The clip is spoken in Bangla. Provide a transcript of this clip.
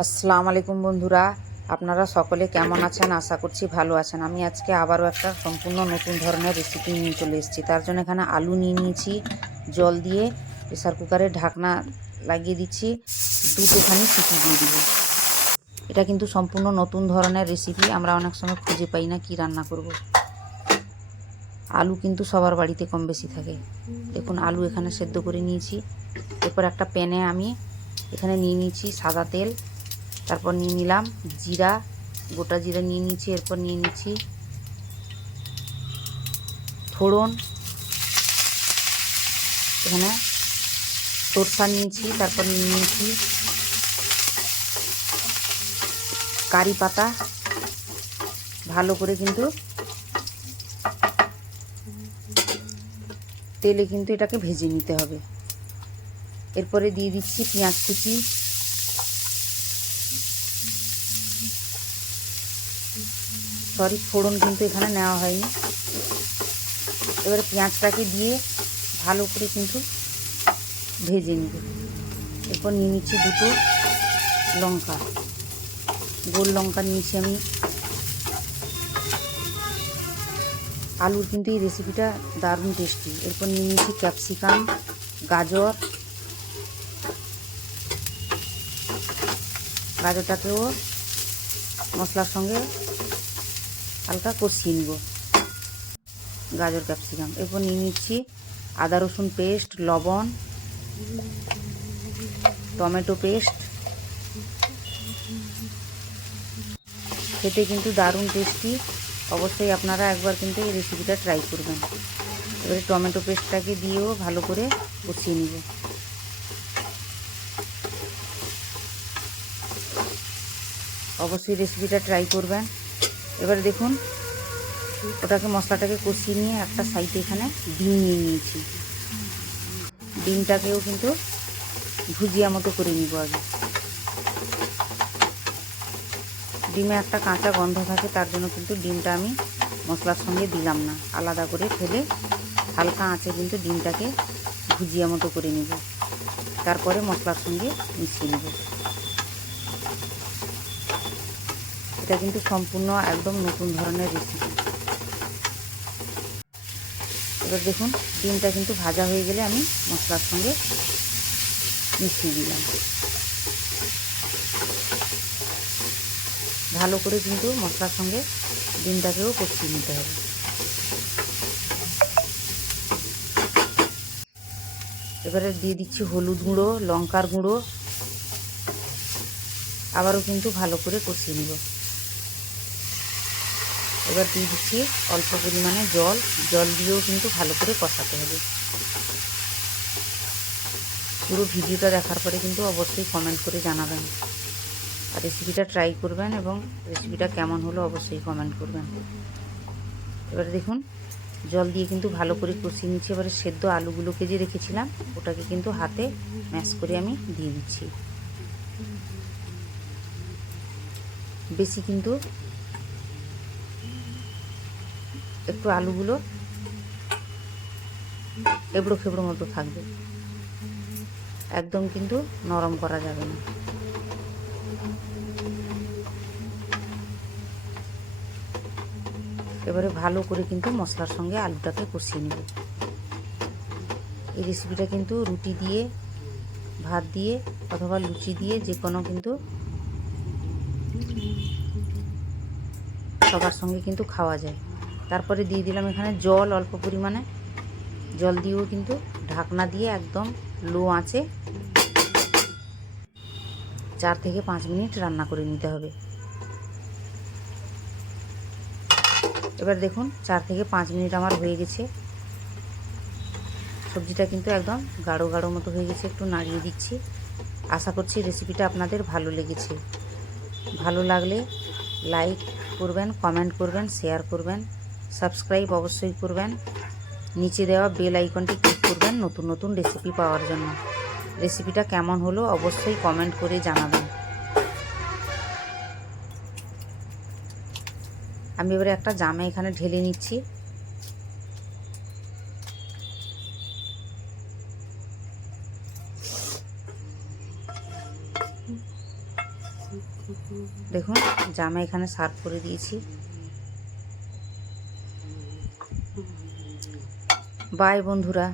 আসসালামু আলাইকুম বন্ধুরা, আপনারা সকলে কেমন আছেন? আশা করছি ভালো আছেন। আমি আজকে আবারও একটা সম্পূর্ণ নতুন ধরনের রেসিপি নিয়ে চলে এসেছি। তার জন্য এখানে আলু নিয়ে নিয়েছি, জল দিয়ে প্রেসার কুকারে ঢাকনা লাগিয়ে দিচ্ছি, দুটোখানি সিটি দিয়ে দিব। এটা কিন্তু সম্পূর্ণ নতুন ধরনের রেসিপি আমরা অনেক সময় খুঁজে পাই না কি রান্না করব। আলু কিন্তু সবার বাড়িতে কম বেশি থাকে। দেখুন, আলু এখানে সেদ্ধ করে নিয়েছি। এরপর একটা প্যানে আমি এখানে নিয়ে নিয়েছি সাদা তেল। তারপর নিয়ে নিলাম জিরা, গোটা জিরা নিয়ে নিয়েছি, এরপর নিয়ে নিচ্ছি ফোড়ন। এখানে সরষা নিয়েছি, তারপর নিয়ে নিয়েছি কারি পাতা। ভালো করে কিন্তু তেলে কিন্তু এটাকে ভেজে নিতে হবে। এরপরে দিয়ে দিচ্ছি পেঁয়াজ কুচি। সরি, ফোড়ন কিন্তু এখানে নেওয়া হয়নি। এবারে পেঁয়াজটাকে দিয়ে ভালো করে কিন্তু ভেজে নিব। এরপর নিয়ে নিচ্ছি দুটো লঙ্কা। গোল লঙ্কা নিয়েছি আমি। আলুর কিন্তু এই রেসিপিটা দারুণ টেস্টি এরপর নিয়ে নিয়েছি ক্যাপসিকাম গাজর। গাজরটাকেও মশলার সঙ্গে হালকা কষিয়ে নিব। গাজর, ক্যাপসিকাম। এরপর নিয়ে নিচ্ছি আদা, রসুন পেস্ট, লবণ, টমেটো পেস্ট। খেতে কিন্তু দারুণ টেস্টি। অবশ্যই আপনারা একবার কিন্তু এই রেসিপিটা ট্রাই করবেন। এবারে টমেটো পেস্টটাকে দিয়েও ভালো করে কষিয়ে নিব। অবশ্যই রেসিপিটা ট্রাই করবেন। এবারে দেখুন, ওটাকে মশলাটাকে কষিয়ে নিয়ে একটা সাইডে এখানে ডিম নিয়ে নিয়েছি। ডিমটাকেও কিন্তু ভুজিয়া মতো করে নিব আগে। ডিমে একটা কাঁচা গন্ধ থাকে, তার জন্য কিন্তু ডিমটা আমি মশলার সঙ্গে দিলাম না। আলাদা করে ফেলে হালকা আঁচে কিন্তু ডিমটাকে ভুজিয়া মতো করে নিব। তারপরে মশলার সঙ্গে মিশিয়ে নেব। এটা কিন্তু সম্পূর্ণ একদম নতুন ধরনের রেসিপি এবার দেখুন, ডিমটা কিন্তু ভাজা হয়ে গেলে আমি মশলার সঙ্গে মিশিয়ে দিলাম। ভালো করে কিন্তু মশলার সঙ্গে ডিমটাকেও কষিয়ে নিতে হবে। এবারে দিয়ে দিচ্ছি হলুদ গুঁড়ো, লঙ্কার গুঁড়ো। আবারও কিন্তু ভালো করে কষিয়ে নিব। এবার দিয়ে দিচ্ছি অল্প পরিমাণে জল। জল দিয়েও কিন্তু ভালো করে কষাতে হবে। পুরো ভিডিওটা দেখার পরে কিন্তু অবশ্যই কমেন্ট করে জানাবেন। আর রেসিপিটা ট্রাই করবেন এবং রেসিপিটা কেমন হলো অবশ্যই কমেন্ট করবেন। এবারে দেখুন, জল দিয়ে কিন্তু ভালো করে কষিয়ে নিচ্ছি। এবারে সেদ্ধ আলুগুলোকে যে রেখেছিলাম, ওটাকে কিন্তু হাতে ম্যাশ করে আমি দিয়ে দিচ্ছি। বেশি কিন্তু একটু আলুগুলো এবড়ো খেবড়ো মতো থাকবে। একদম কিন্তু নরম করা যাবে না। এবারে ভালো করে কিন্তু মশলার সঙ্গে আলুটাকে কষিয়ে নেব। এই রেসিপিটা কিন্তু রুটি দিয়ে, ভাত দিয়ে অথবা লুচি দিয়ে যে কোনো কিন্তু সবার সঙ্গে কিন্তু খাওয়া যায়। তারপরে দিয়ে দিলাম এখানে জল অল্প পরিমাণে। জল দিয়েও কিন্তু ঢাকনা দিয়ে একদম লো আঁচে চার থেকে পাঁচ মিনিট রান্না করে নিতে হবে। এবার দেখুন, চার থেকে পাঁচ মিনিট আমার হয়ে গেছে। সবজিটা কিন্তু একদম গাঢ় গাঢ় মতো হয়ে গেছে, একটু নাড়িয়ে দিচ্ছি। আশা করছি রেসিপিটা আপনাদের ভালো লেগেছে। ভালো লাগলে লাইক করবেন কমেন্ট করবেন শেয়ার করবেন। সাবস্ক্রাইব অবশ্যই করবেন। নিচে দেওয়া বেল আইকনটি ক্লিক করবেন নতুন নতুন রেসিপি পাওয়ার জন্য। রেসিপিটা কেমন হলো অবশ্যই কমেন্ট করে জানাবেন। আমি এবারে একটা জামা এখানে ঢেলে নিচ্ছি। দেখুন, জামা এখানে সার্ভ করে দিয়েছি। বাই বন্ধুরা।